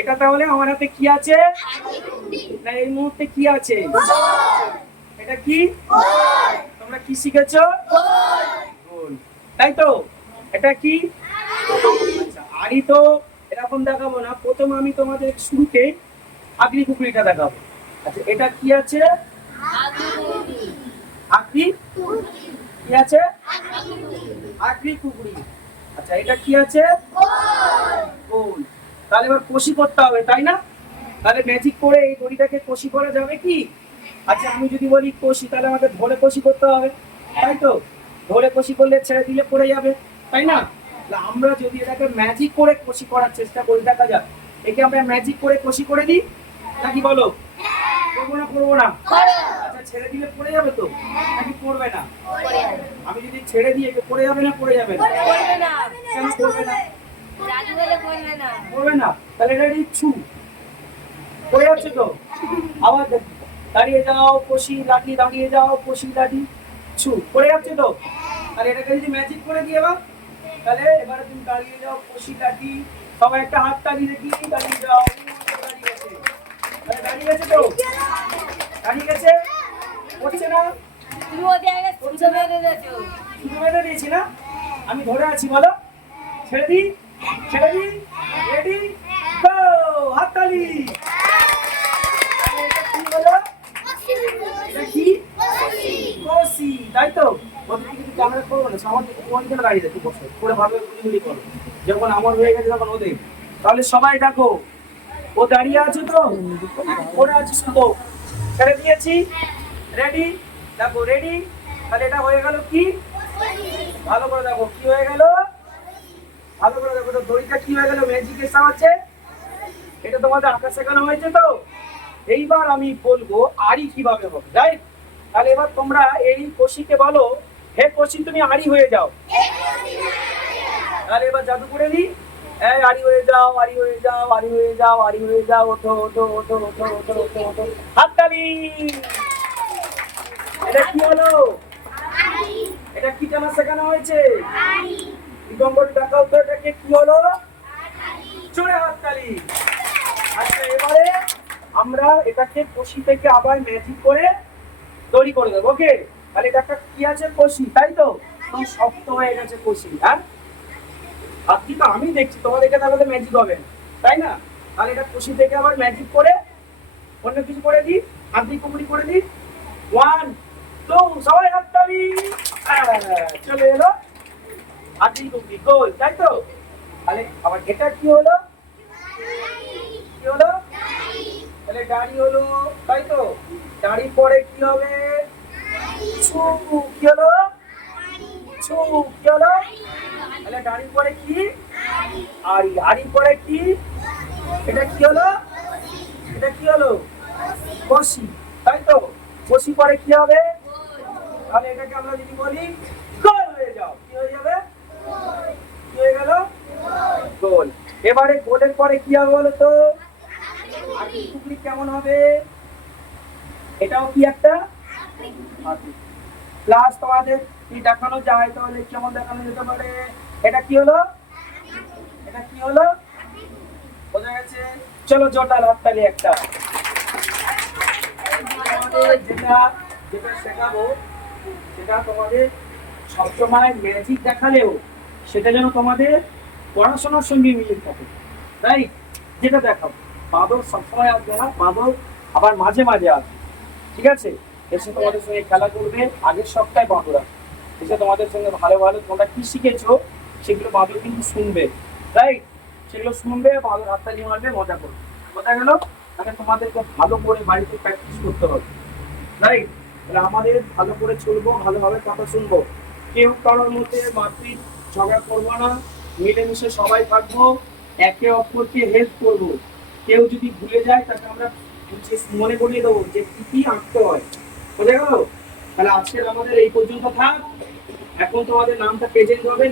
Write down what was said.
এটা তাহলে আমার হাতে কি আছে না এই মুহূর্তে কি আছে? এটা কি? তোমরা কি শিখেছো? গোল। তাই তো? এটা কি? আচ্ছা, আড়ি তো এরকম দেখাবো না, প্রথম আমি তোমাদের শুরুতে আগলি কুকরিটা দেখাবো। আচ্ছা, এটা কি আছে? আগলি কি আছে? আগলি কুকরি। আচ্ছা, এটা কি আছে? গোল। তাহলে এবার কষি করতে হবে, তাই না? তাহলে ম্যাজিক করে এই দড়িটাকে কষি করা যাবে কি? আচ্ছা, আমি যদি বলি কষি, তাহলে আমাকে ধরে কষি করতে হবে, তাই তো? ধরে কষি করলে ছেড়ে দিলে পড়ে যাবে, তাই না? আমরা যদি এটাকে ম্যাজিক করে কষি করার চেষ্টা করি, দেখা যাক একে আমরা ম্যাজিক করে কষি করে দিই নাকি বলো? করবো না করবো না? আচ্ছা, ছেড়ে দিলে পড়ে যাবে তো নাকি পড়বে না? আমি যদি ছেড়ে দিই একে পড়ে যাবে না পড়ে যাবে না? কেন পড়বে না? পড়বে না। তাহলে এটা ইচ্ছু পড়ে যাচ্ছে তো। আবার দাঁড়িয়ে যাও কষি লাঠি, দাঁড়িয়ে যাও কষি লাঠি, ছু পড়ে যাচ্ছে তো। আর এটাকে যদি ম্যাজিক করে দিয়ে তাহলে এবারে তুমি দাঁড়িয়ে যাও কষি লাঠি, সবাই একটা হাত তালি দেখি, দাঁড়িয়ে যাও, দাঁড়িয়ে গেছে। তাহলে দাঁড়িয়ে গেছে তো, দাঁড়িয়ে গেছে, পড়ছে না? শুধু বেঁধে দিয়েছি না, আমি ধরে আছি, বলো। ছেড়ে দিই, ছেড়ে দিই, রেডি গো, হাত তালি। তাই তো? ক্যামেরা করবো না, আমার ওইখানে দাঁড়িয়ে দেখো, বসে করে ভালো গুলি করো। যখন আমার হয়ে গেছে তখন ওদের, তাহলে সবাই দেখো ও দাঁড়িয়ে আছে তো, পড়ে আছে শুধু, ছেড়ে দিয়েছি, রেডি দেখো, রেডি। তাহলে এটা হয়ে গেল কি? ভালো করে দেখো কি হয়ে গেল, ভালো করে দেখো, দড়িটা কি হয়ে গেল ম্যাজিকের সাহায্যে। এটা তোমাদের আঁকা শেখানো হয়েছে তো। এইবার আমি বলবো আড়ি কিভাবে হবে, রাইট? তাহলে এবার তোমরা এই কষিকে বলো, হে কষি তুমি আড়ি হয়ে যাও। তাহলে এবার জাদু করে দিই, এই আড়ি হয়ে যাও, আড়ি হয়ে যাও, আড়ি হয়ে যাও, আড়ি হয়ে যাও, ওঠো ওঠো ওঠো ওঠো ওঠো ওঠো ওঠো, হাততালি। এটা কি হলো? এটা কি জানা শেখানো হয়েছে? দিগম্বর দেখাও তো এটাকে কি হলো? জোরে হাততালি। আচ্ছা, এবারে আমরা এটাকে কষি থেকে আবার ম্যাজিক করে তৈরি করে দেবো, ওকে? তাহলে এটা একটা কি আছে? কষি, তাই তো? শক্ত হয়ে গেছে কষি, হ্যাঁ? আপনি তো, আমি দেখছি তোমাদেরকে, তাহলে ম্যাজিক হবে, তাই না? তাহলে এটা কষি থেকে আবার ম্যাজিক করে অন্য কিছু করে দিই, হাতি কুমড়ি করে দিই। 1 2 সবাই হাততালি। চলে এলো হাতি কুমড়ি, গোল, তাই তো? তাহলে আবার এটা কি হলো? কি হলো? তাহলে দাড়ি হলো, তাই তো? দাড়ি পরে কি হবে? ছু, কি হলো? ছু, কি হলো? তাহলে দাড়ি পরে কি? আড়ি। আড়ি পরে কি? এটা কি হলো? এটা কি হলো? কষি, তাই তো? কষি পরে কি হবে? তাহলে এটাকে আমরা যদি বলি গোল হয়ে যাও, কি হয়ে যাবে? কি হয়ে গেল? গোল। এবারে গোলের পরে কি হবে বলো তো? আড়ি টুকরি কেমন হবে? এটাও কি একটা প্লাস তোমাদের কি দেখানো যায়, তাহলে কেমন দেখানো যেতে পারে? এটা কি হলো? এটা কি হলো? বোঝা গেছে? চলো জোরদার হাততালি একটা। যেটা যেটা শেখাবো সেটা তোমাদের সবসময় ম্যাজিক দেখালেও সেটা যেন তোমাদের পড়াশোনার সঙ্গে মিলে থাকে, রাইট? যেটা দেখাবো, বাদর সবসময় আসবে না, বাদর আবার মাঝে মাঝে আসবে, ঠিক আছে? এসে তোমাদের সঙ্গে খেলা করবে, আগের সপ্তাহে বাঁদরা এসে তোমাদের সঙ্গে ভালো ভালো তোমরা কি শিখেছো সেগুলো বাঁদর কিন্তু শুনবে, রাইট? সেগুলো শুনবে, বাঁদর হাততালি মারবে, মজা করবে। বোঝা গেল? তাহলে তোমাদেরকে ভালো করে বাড়িতে প্র্যাকটিস করতে হবে, রাইট? তাহলে আমাদের ভালো করে চলবো, ভালোভাবে কথা শুনবো, কেউ কারোর মধ্যে মারপিট ঝগড়া করবো না, মিলেমিশে সবাই থাকবো, একে অপরকে হেল্প করবো। কেউ যদি ভুলে যায় তাকে আমরা মনে করিয়ে দেবো যে কি কি আঁকতে হয়। বোঝা গেল? তাহলে আজকের আমাদের এই পর্যন্ত থাক। এখন তোমাদের নামটা প্রেজেন্ট হবে।